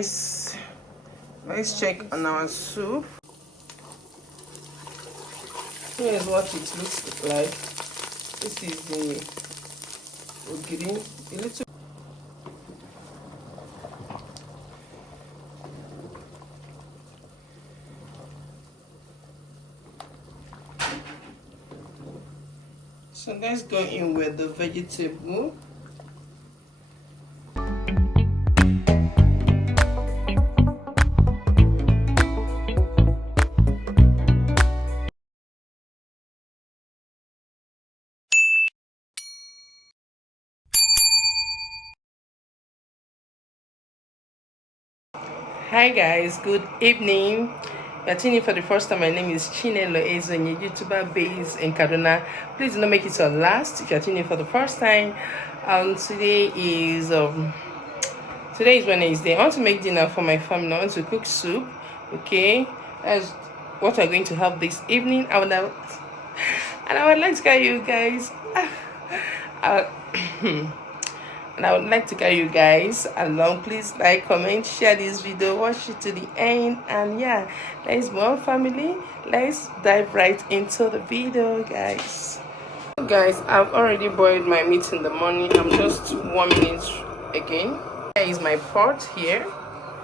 let's check on our soup. Here is what it looks like. This is the green, a little. So let's go in with the vegetable. Hi guys, good evening. You're tuning for the first time. My name is Chinelo Ezeonye, YouTuber based in Kaduna. Please do not make it your last if you're tuning for the first time. Today is Wednesday. I want to make dinner for my family. I want to cook soup. Okay, that's what we're going to have this evening. I would like to tell you guys. And I would like to carry you guys along. Please like, comment, share this video, watch it to the end, and yeah, let's be one family. Let's dive right into the video, guys. So guys, I've already boiled my meat in the morning. I'm just 1 minute again. Here is my pot here.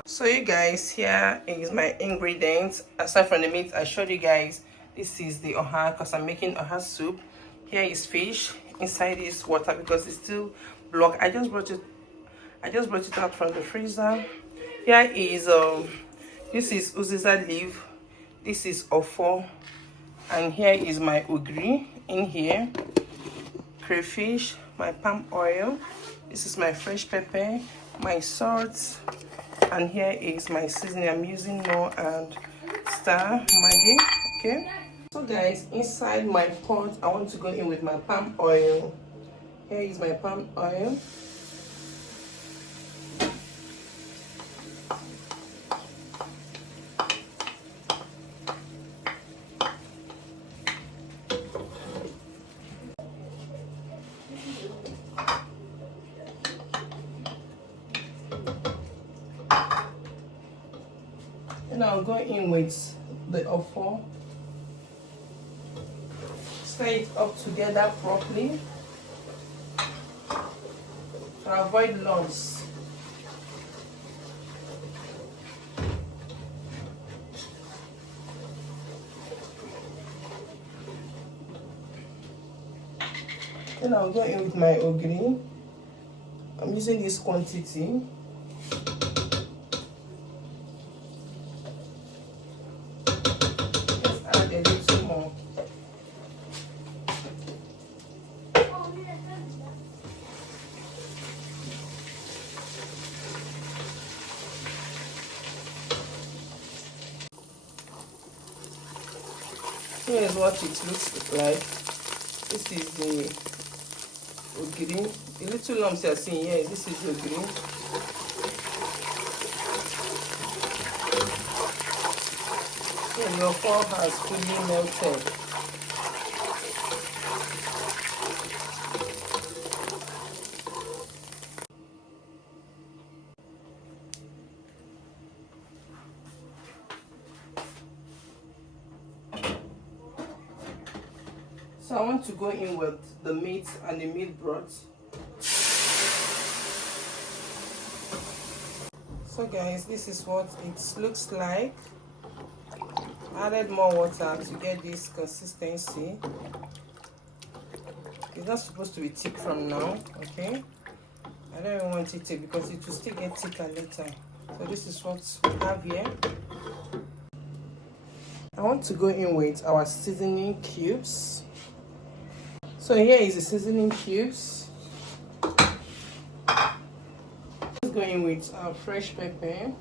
So you guys, here is my ingredients. Aside from the meat I showed you guys, this is the oha, because I'm making oha soup. Here is fish. Inside is water because it's still blocked. I just brought it out from the freezer. Here is this is uziza leaf, this is ofo, and here is my ugri in here, crayfish, my palm oil, this is my fresh pepper, my salt, and here is my seasoning. I'm using Knorr and Star Maggi. Okay, so guys, inside my pot I want to go in with my palm oil. Here is my palm oil. And I'll go in with the offal. Stir it up together properly to avoid lumps. Then I'll go in with my ogiri. I'm using this quantity. Just add a little more. Here is what it looks like. This is the ogiri. The little lumps you are seeing here, this is the ogiri. And your form has fully melted. So I want to go in with the meat and the meat broth. So guys, this is what it looks like. Added more water to get this consistency. It's not supposed to be thick from now, okay? I don't even want it thick because it will still get thicker later. So this is what we have here. I want to go in with our seasoning cubes. So here is the seasoning cubes. Let's go in with our fresh pepper.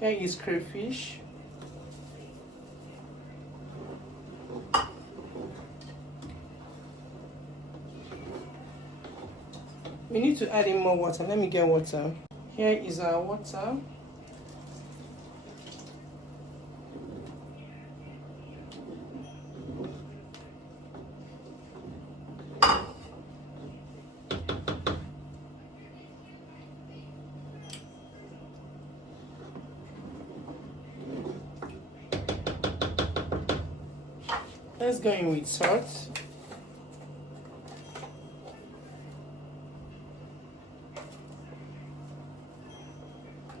Here is crayfish. We need to add in more water. Let me get water. Here is our water. Let's go in with salt.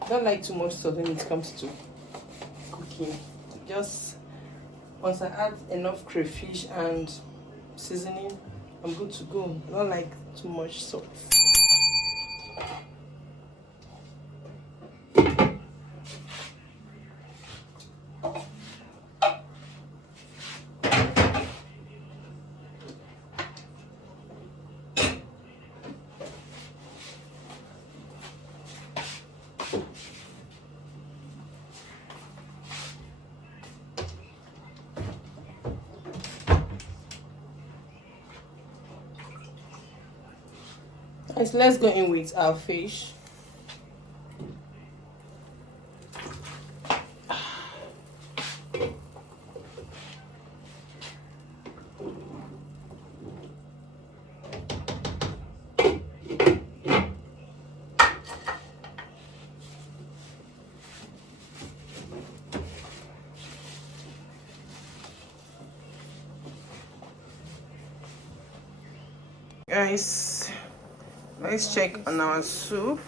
I don't like too much salt when it comes to cooking. Just once I add enough crayfish and seasoning, I'm good to go. I don't like too much salt. Guys, let's go in with our fish. Guys, let's check on our soup.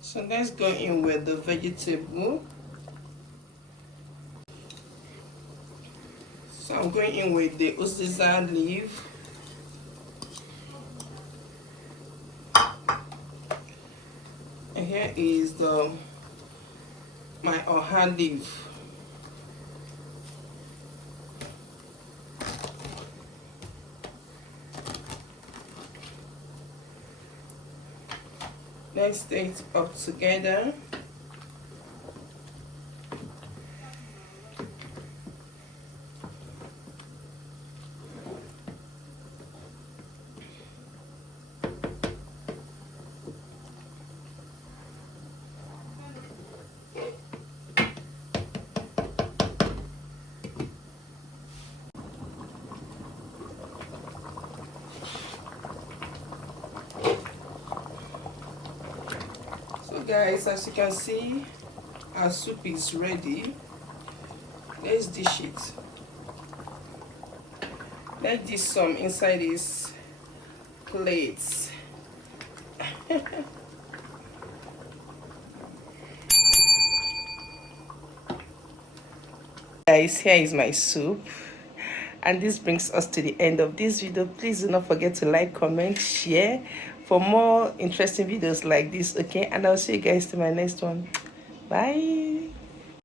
So let's go in with the vegetable. So I'm going in with the uziza leaf. And here is my oha leaf. Let's stir it up together. Guys, as you can see, our soup is ready. Let's dish it. Let's dish some inside these plates. Guys, here is my soup, and this brings us to the end of this video. Please do not forget to like, comment, share for more interesting videos like this, okay? And I'll see you guys to my next one. Bye.